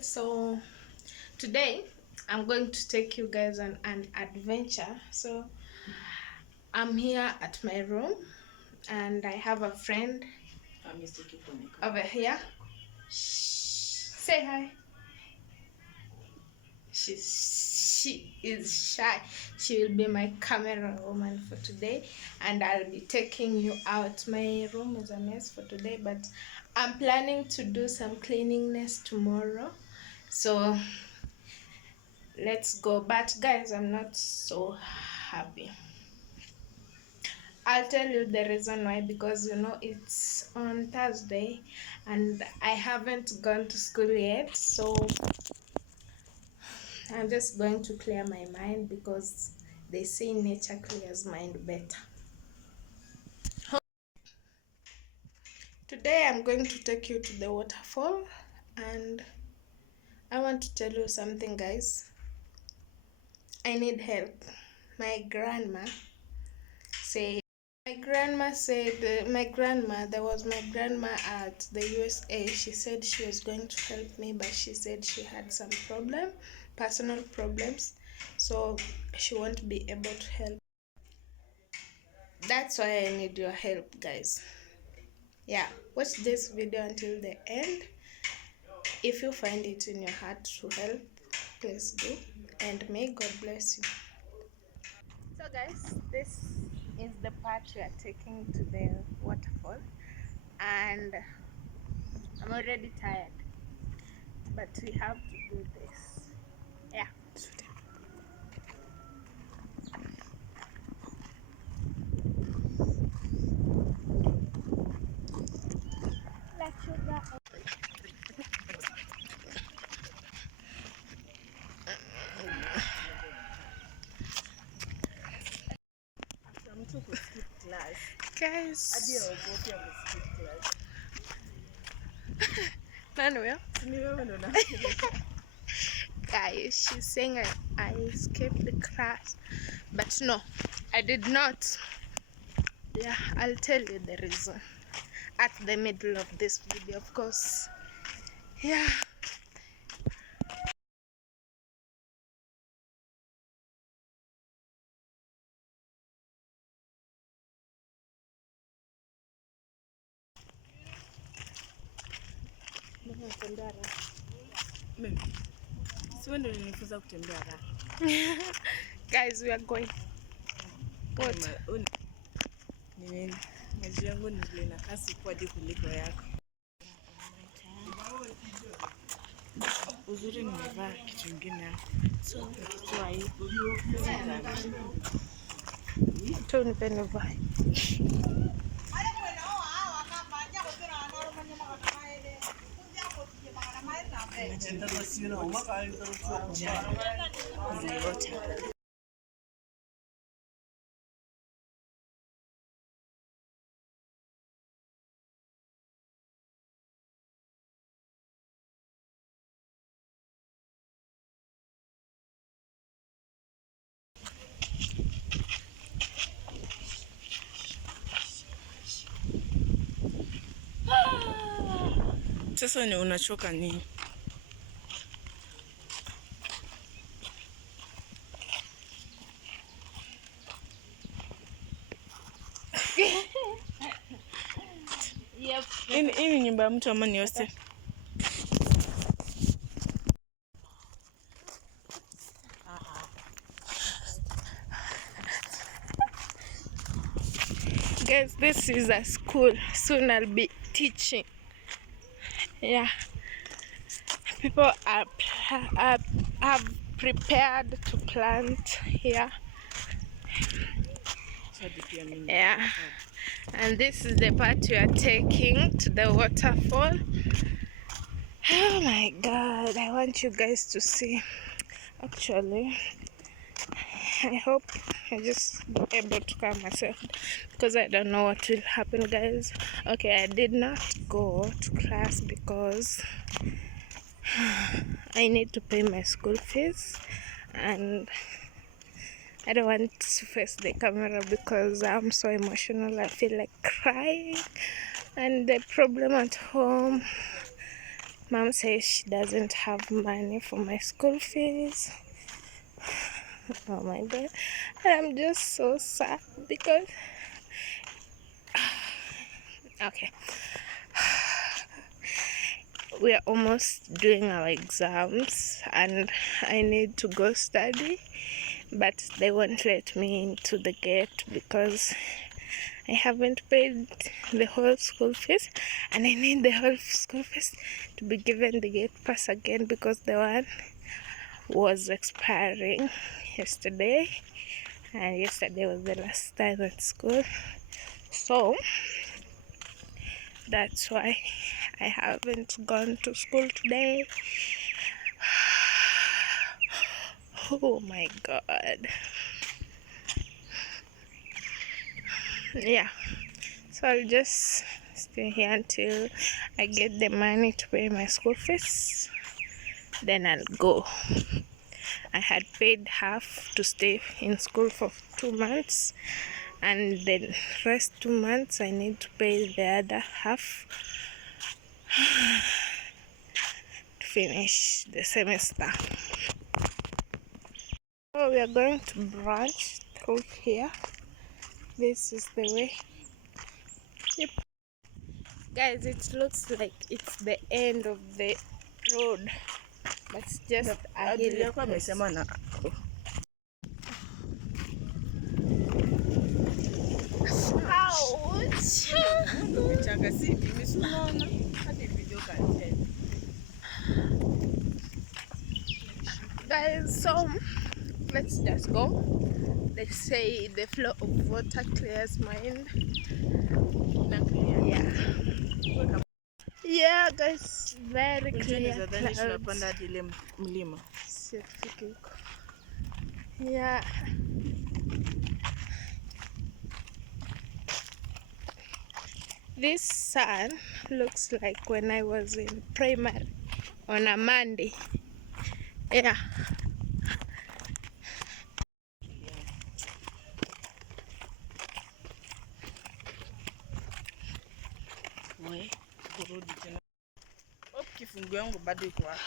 So today I'm going to take you guys on an adventure. So I'm here at my room and I have a friend over here. Say hi. She is shy. She will be my camera woman for today, and I'll be taking you out. My room is a mess for today, but I'm planning to do some cleaningness tomorrow. So let's go. But guys, I'm not so happy. I'll tell you the reason why, because it's on Thursday and I haven't gone to school yet, so I'm just going to clear my mind, because they say nature clears mind better. Today I'm going to take you to the waterfall, and I want to tell you something, guys. I need help. My grandma said there was my grandma at the USA. She said she was going to help me, but she said she had some personal problems, so she won't be able to help. That's why I need your help, guys. Yeah, watch this video until the end. If you find it in your heart to help, please do, and may God bless you. So guys, this is the part we are taking to the waterfall, and I'm already tired, but we have to do this. Yeah. Guys, guys, she's saying I escaped the class, but no, I did not. Yeah, I'll tell you the reason at the middle of this video, of course. Yeah. Guys, we are going. What? Uzuri nimevaa kitu kingine so nikitoa hii Tu nipende vai. Sasa ni unachoka nini? Yep. Hii ni nyumba ya mtu ama ni hostel? Guys, this is a school. Soon I'll be teaching. Yeah. People have prepared to plant here. Yeah. And this is the part we are taking to the waterfall. Oh my God, I want you guys to see. Actually, I hope I just be able to calm myself, because I don't know what will happen, guys. Okay, I did not go to class because I need to pay my school fees, and I don't want to face the camera because I'm so emotional. I feel like crying, and the problem at home, Mom says she doesn't have money for my school fees. Oh my god. And I'm just so sad because okay. We are almost doing our exams and I need to go study, but they won't let me into the gate because I haven't paid the whole school fees, and I need the whole school fees to be given the gate pass again because the one was expiring yesterday, and yesterday was the last time at school. So that's why I haven't gone to school today. Oh my god. Yeah, so I'll just stay here until I get the money to pay my school fees, then I'll go. I had paid half to stay in school for 2 months, and the rest 2 months I need to pay the other half to finish the semester. So we are going to branch through here. This is the way. Yep. Guys, it looks like it's the end of the road, but it's just a hill. Ouch! Guys, so let's just go. They say the flow of water clears mind. Yeah. Yeah, guys, very clear clouds. Yeah. This sun looks like when I was in primary on a Monday. Yeah.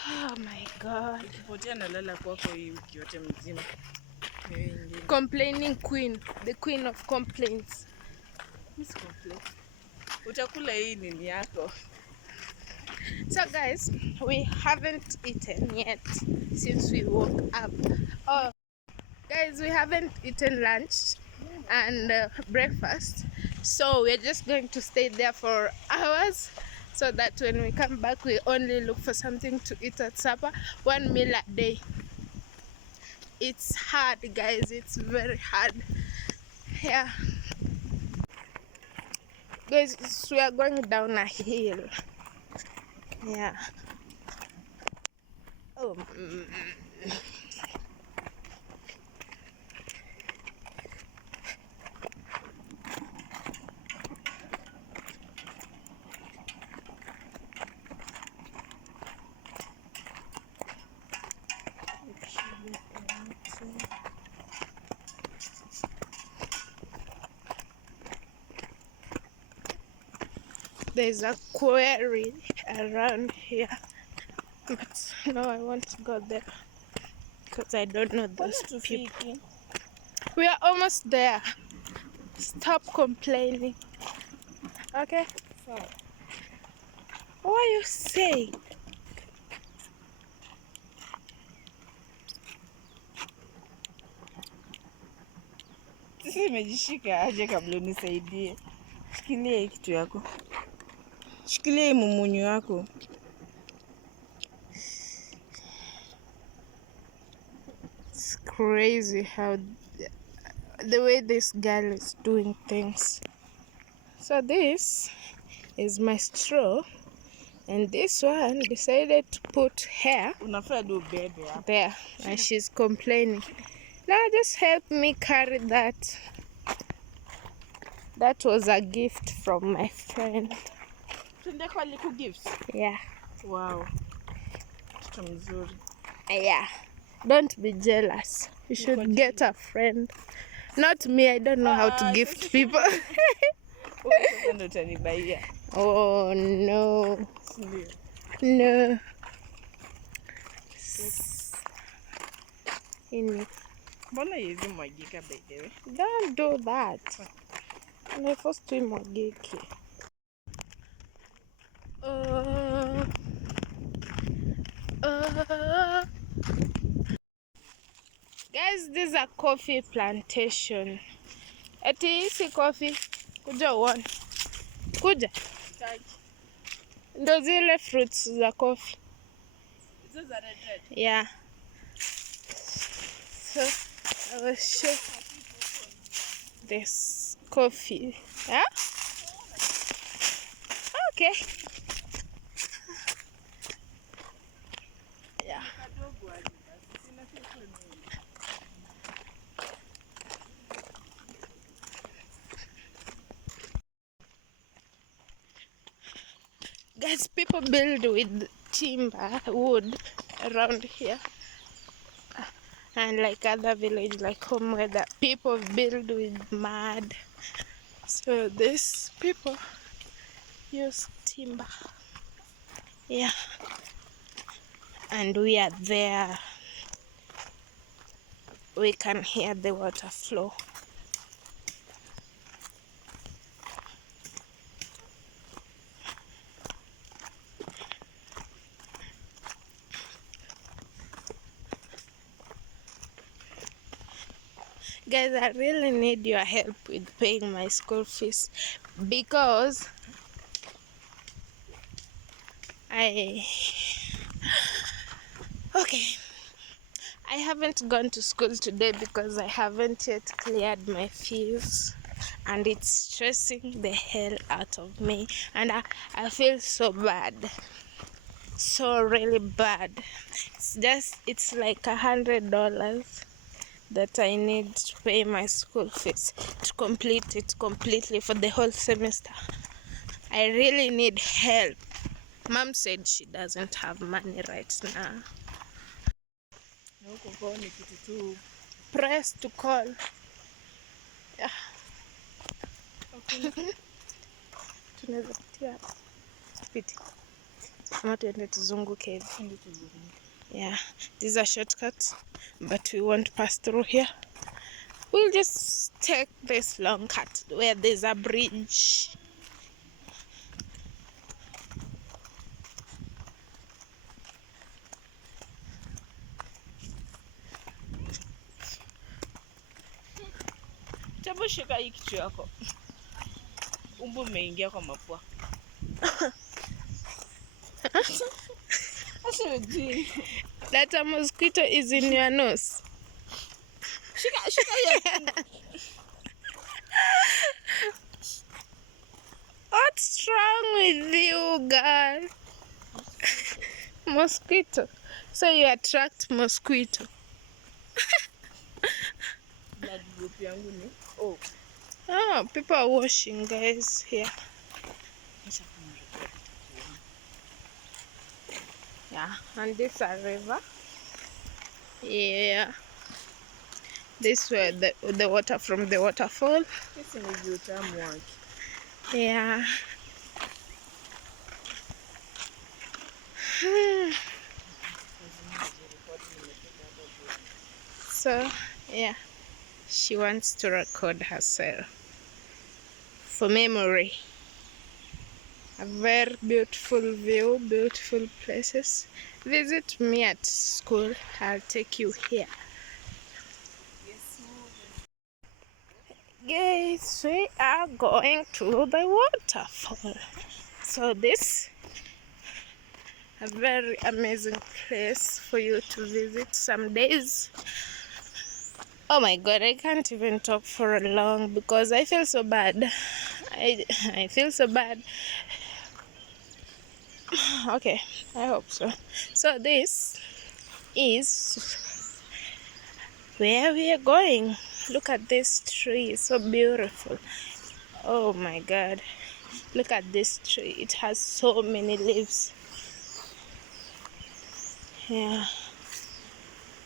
Oh my god. Complaining queen, the queen of complaints. So guys, we haven't eaten yet since we woke up. Oh guys, we haven't eaten lunch and breakfast, so we're just going to stay there for hours so that when we come back we only look for something to eat at supper. 1 meal a day. It's hard, guys, it's very hard. Yeah guys, we are going down a hill. Yeah. Oh. There's a quarry around here, but no, I want to go there because I don't know those people. We are almost there. Stop complaining. Okay? What are you saying? Imejishika aje kabla unisaidie. Shikilia hii kitu yako. Shikilia hii mumunyu yako. It's crazy how the way this girl is doing things. So this is my straw, and this one decided to put hair there, and she's complaining. Now just help me carry that. That was a gift from my friend. Yeah. Wow. Yeah. Don't be jealous. You should get a friend. Not me, I don't know how to gift people. Oh no. No. In Mbona hizi mwagika by the way? Don't do that. I'm forced to imwagike. Guys, this is a coffee plantation. Ati hisi coffee. Kuja uone. Kuja. Ndo zile fruits za coffee. Hizo za red. Yeah. So I will show this coffee. Yeah? Okay. Yeah. Guys, people build with timber, wood around here. And like other village like home where the people build with mud. So these people use timber. Yeah. And we are there. We can hear the water flow. Guys, I really need your help with paying my school fees because okay, I haven't gone to school today because I haven't yet cleared my fees, and it's stressing the hell out of me, and I feel so bad, so really bad. It's like $100 that I need to pay my school fees to complete it completely for the whole semester. I really need help. Mom said she doesn't have money right now. Press to call. Yeah. Tunaweza pitia piti ama tuende tuzunguke hivi. Yeah, these are shortcuts, but we won't pass through here. We'll just take this long cut where there's a bridge. Tabu shika hii kitu yako. Umbu umeingia kwa mapua. That a mosquito is in your nose. Shika. What's wrong with you, girl? Mosquito. So you attract mosquito. Blood group yangu ni O. Oh, people are washing, guys, here. Yeah, and this is a river. Yeah. This where the water from the waterfall. This is your time work. Yeah. So, yeah. She wants to record herself for memory. A very beautiful view, beautiful places. Visit me at school. I'll take you here. Guys, we are going to the waterfall. So this a very amazing place for you to visit some days. Oh my god, I can't even talk for long because I feel so bad. I feel so bad. Okay, I hope so. So this is where we are going. Look at this tree, it's so beautiful. Oh my god, look at this tree, it has so many leaves. Yeah,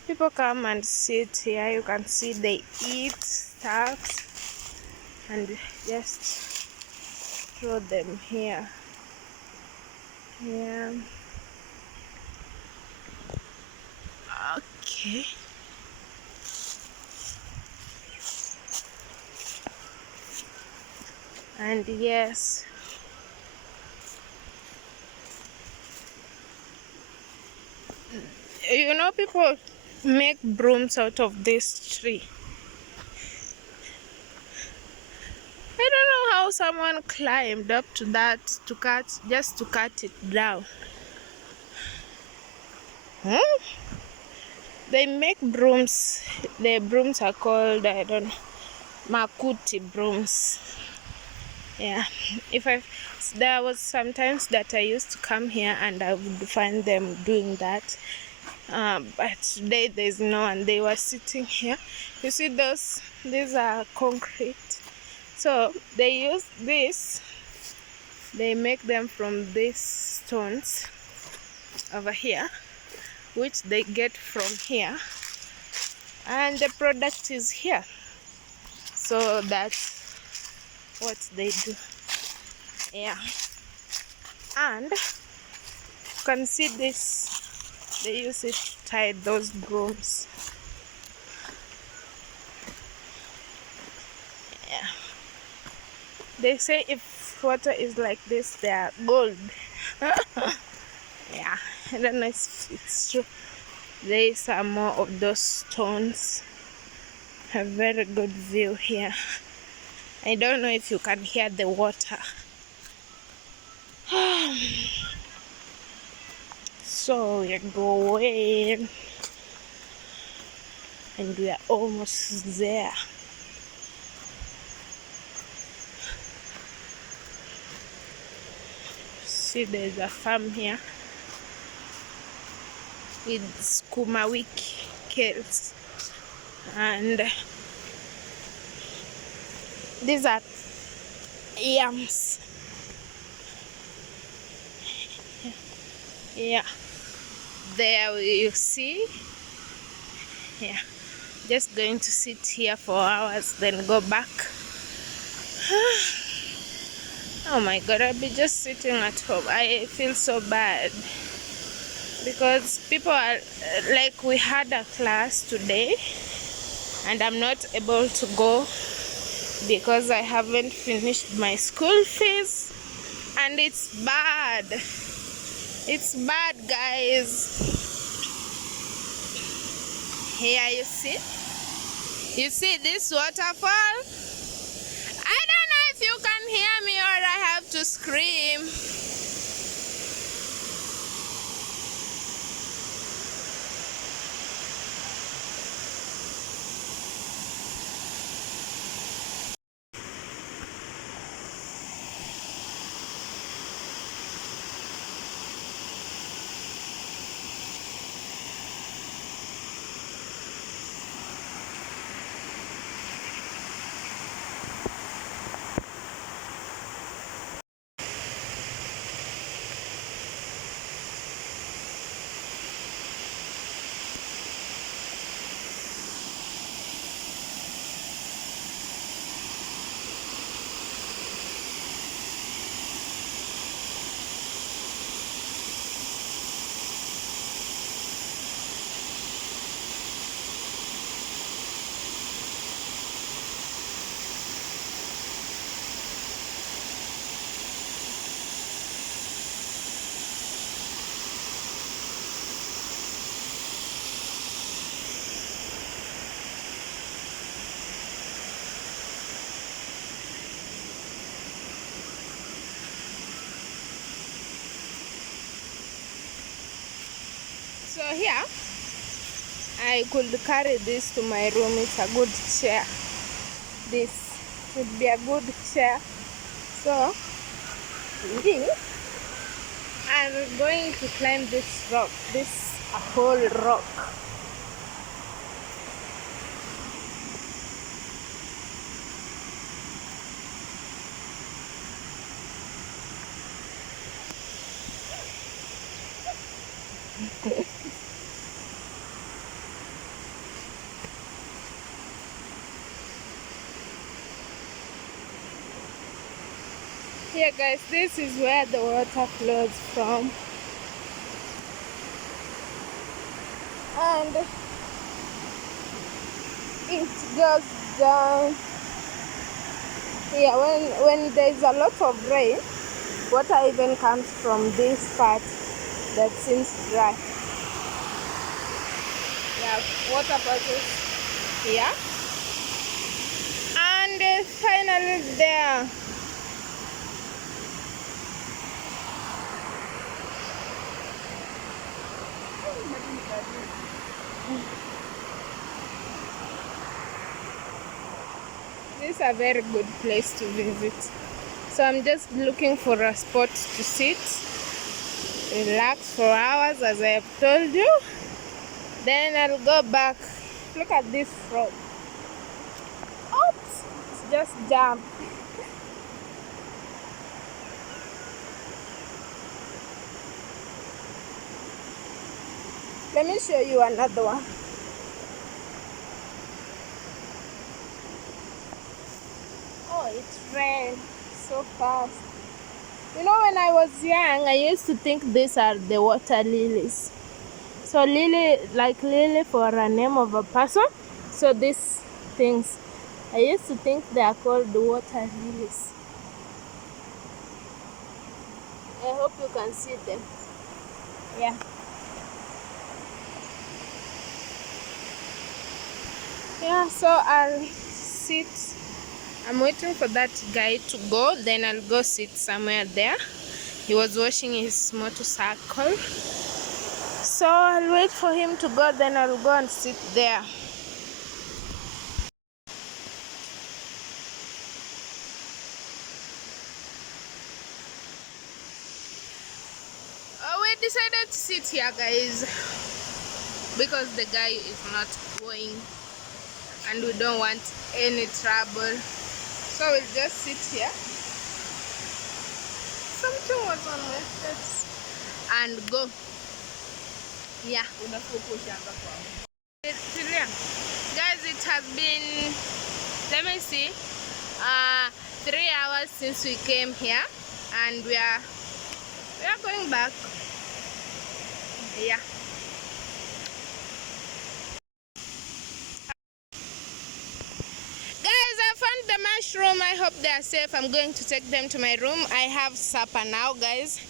people come and sit here. You can see they eat stuff and just throw them here. Yeah, Okay. And yes, you know, people make brooms out of this tree. I don't know how someone climbed up to that to cut it down. They make brooms. The brooms are called, I don't know, Makuti brooms. Yeah, there was sometimes that I used to come here and I would find them doing that. But today there's no one. They were sitting here. You see these are concrete. So they use this. They make them from these stones over here, which they get from here, and the product is here. So that's what they do. Yeah, and you can see this. They use it to tie those brooms. Yeah. They say if water is like this, they are gold. Yeah, I don't know if it's true. There is some more of those stones. A very good view here. I don't know if you can hear the water. So we're going, and we are almost there. See, there's a farm here with skuma wiki kales, and these are yams. Yeah, there you see. Yeah, just going to sit here for hours, then go back. Oh my god, I'll be just sitting at home. I feel so bad because people are like, we had a class today and I'm not able to go because I haven't finished my school fees, and it's bad. It's bad, guys. Here you see this waterfall. I don't know if you can hear me or I have to scream. So here, I could carry this to my room. It's a good chair. This would be a good chair. So, we are going to climb this rock, this whole rock. Here guys, this is where the water flows from, and it goes down here. When there's a lot of rain, water even comes from this part that seems dry. Yeah, water passes here, and finally there. This is a very good place to visit. So I'm just looking for a spot to sit, relax for hours as I have told you. Then I'll go back. Look at this frog. Oops! It's just jumped. Let me show you another one. Oh, it rained so fast. You know, when I was young, I used to think these are the water lilies. So lily, like lily for a name of a person. So these things, I used to think they are called water lilies. I hope you can see them. Yeah. Yeah, so I'll sit. I'm waiting for that guy to go, then I'll go sit somewhere there. He was washing his motorcycle. So I'll wait for him to go, then I'll go and sit there. We decided to sit here, guys, because the guy is not going and we don't want any trouble. So we'll just sit here. Something was on my face. And go. Yeah. Guys, it has been, let me see, 3 hours since we came here, and we are going back. Yeah. Guys, I found the mushroom. I hope they are safe. I'm going to take them to my room. I have supper now, guys.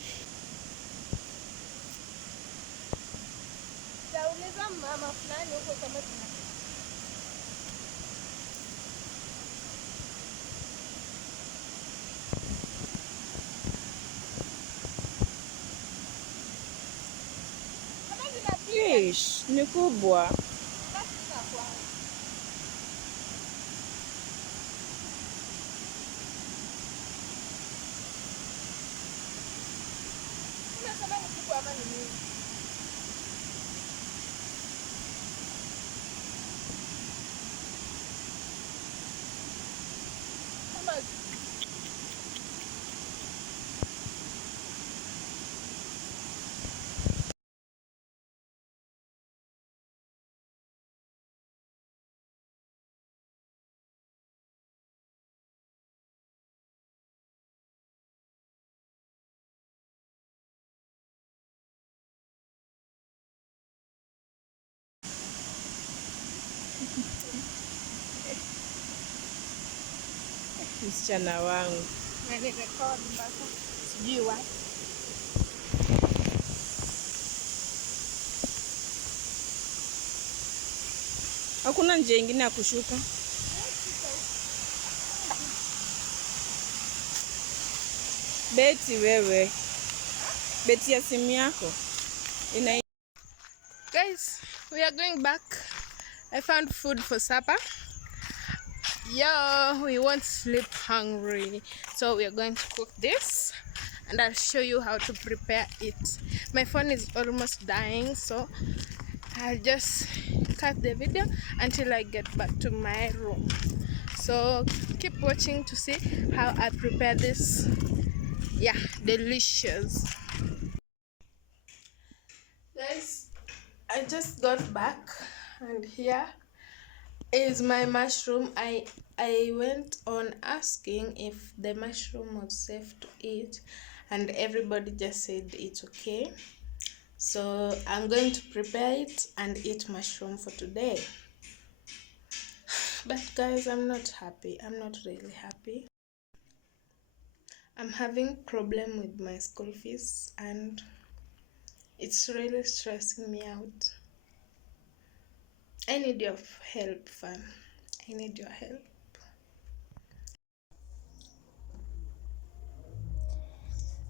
Fish ni kubwa. Msichana wangu. Sijui wapi. Hakuna njia ingine ya kushuka. Beti wewe. Beti ya simu yako. Guys, we are going back. I found food for supper. Yo, we won't sleep hungry, so we are going to cook this and I'll show you how to prepare it. My phone is almost dying, so I'll just cut the video until I get back to my room. So keep watching to see how I prepare this. Yeah, delicious. Guys, I just got back and here is my mushroom. I went on asking if the mushroom was safe to eat and everybody just said it's okay. So I'm going to prepare it and eat mushroom for today. But guys, I'm not happy. I'm not really happy. I'm having problem with my school fees and it's really stressing me out. I need your help, fam. I need your help.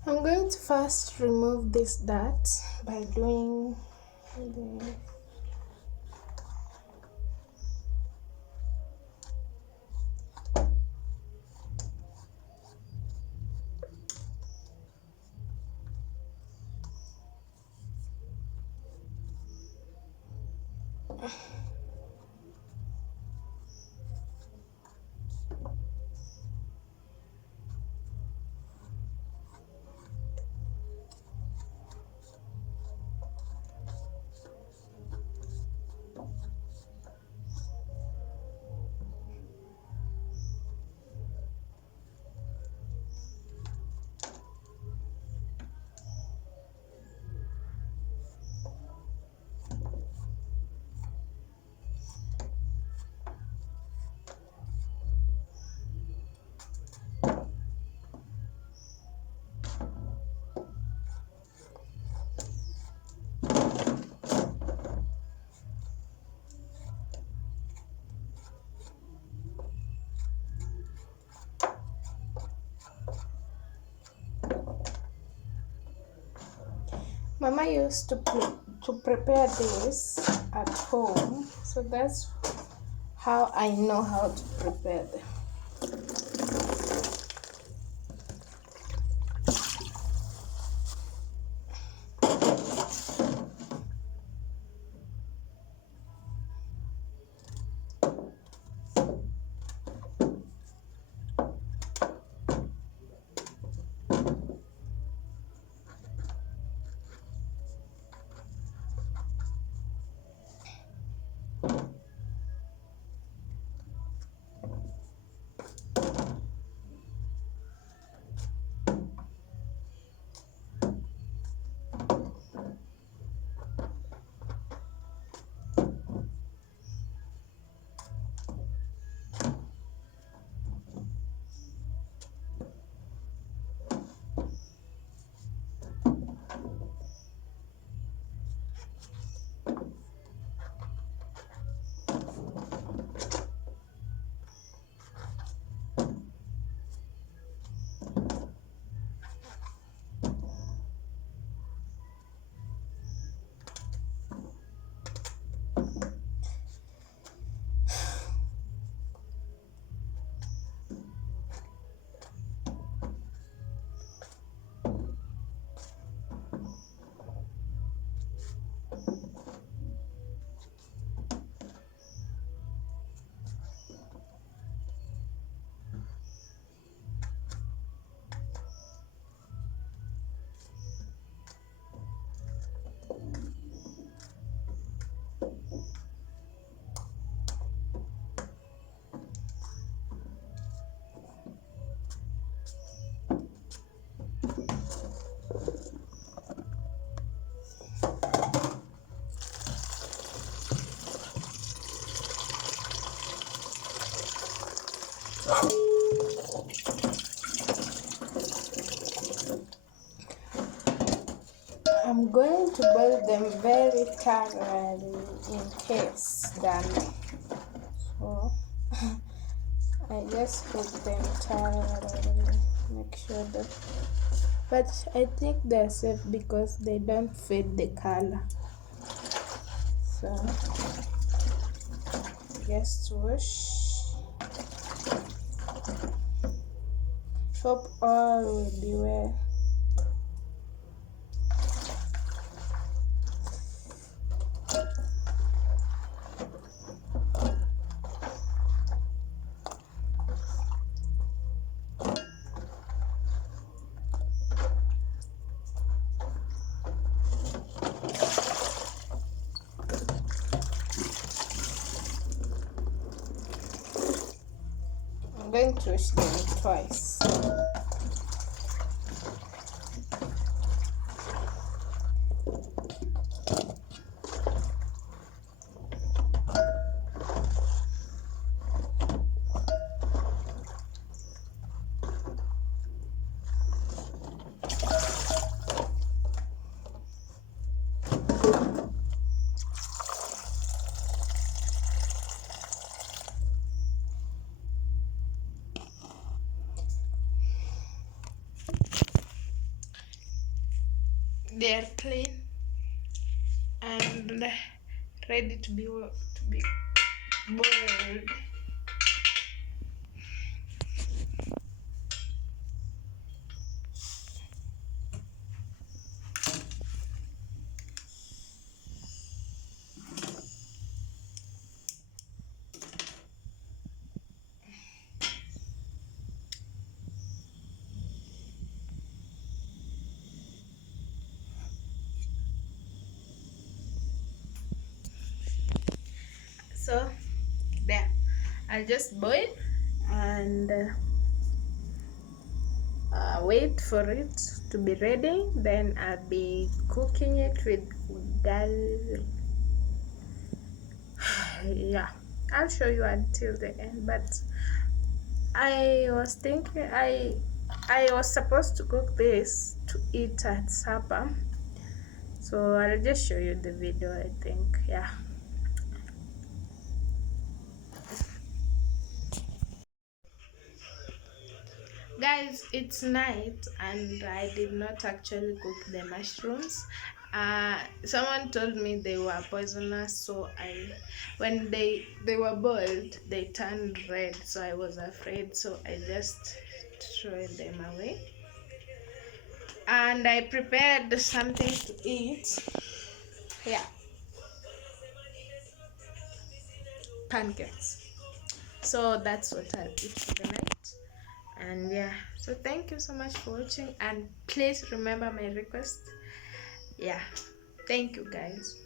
I'm going to first remove this dirt by doing the Mama used to prepare this at home, so that's how I know how to prepare them. I'm going to boil them very thoroughly in case done. So I just cook them thoroughly, make sure that. But I think they're safe because they don't fade the color. So just wash. Hope all will be well. I'm going to wash them twice. They are clean and ready to be boiled. So there, I'll just boil and wait for it to be ready. Then I'll be cooking it with garlic. Yeah, I'll show you until the end. But I was thinking I was supposed to cook this to eat at supper, so I'll just show you the video. I think, yeah. Guys, it's night and I did not actually cook the mushrooms. Someone told me they were poisonous, so when they were boiled they turned red, so I was afraid, so I just threw them away. And I prepared something to eat. Yeah, pancakes. So that's what I'll eat for the night. And yeah, so thank you so much for watching, and please remember my request. Yeah, thank you guys.